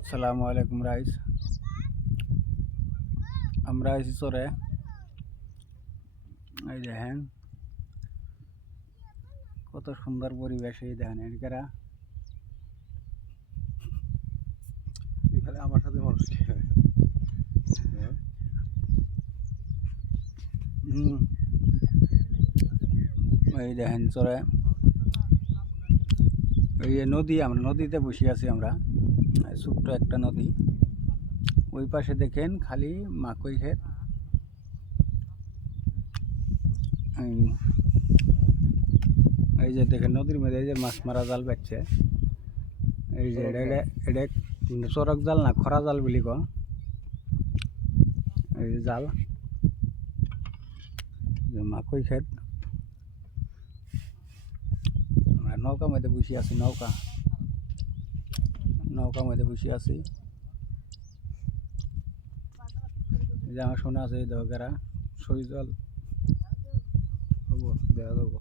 আসসালামু আলাইকুম রাইস। আমরা আছি চরে। এই দেখেন কত সুন্দর পরিবেশ। এই দেখেন এদিকেরা এখানে আমার সাথে মানুষ এই দেখেন চরে এই যে নদী, আমরা নদীতে বসে আছি। আমরা ছোট্ট একটা নদী, ওই পাশে দেখেন খালি মাকই ক্ষেত। এই যে দেখেন নদীর মধ্যে এই যে মাছ মারা জাল পাচ্ছে। এই যে এটা চরক জাল না, খরা জাল বলি ক। এই যে জাল মাকই ক্ষেত। আমরা নৌকার মধ্যে বসে আছি, নৌকার মধ্যে বসে আছি। যে আমার শোনা আছে দরকারা সই জল দেওয়া যাবো।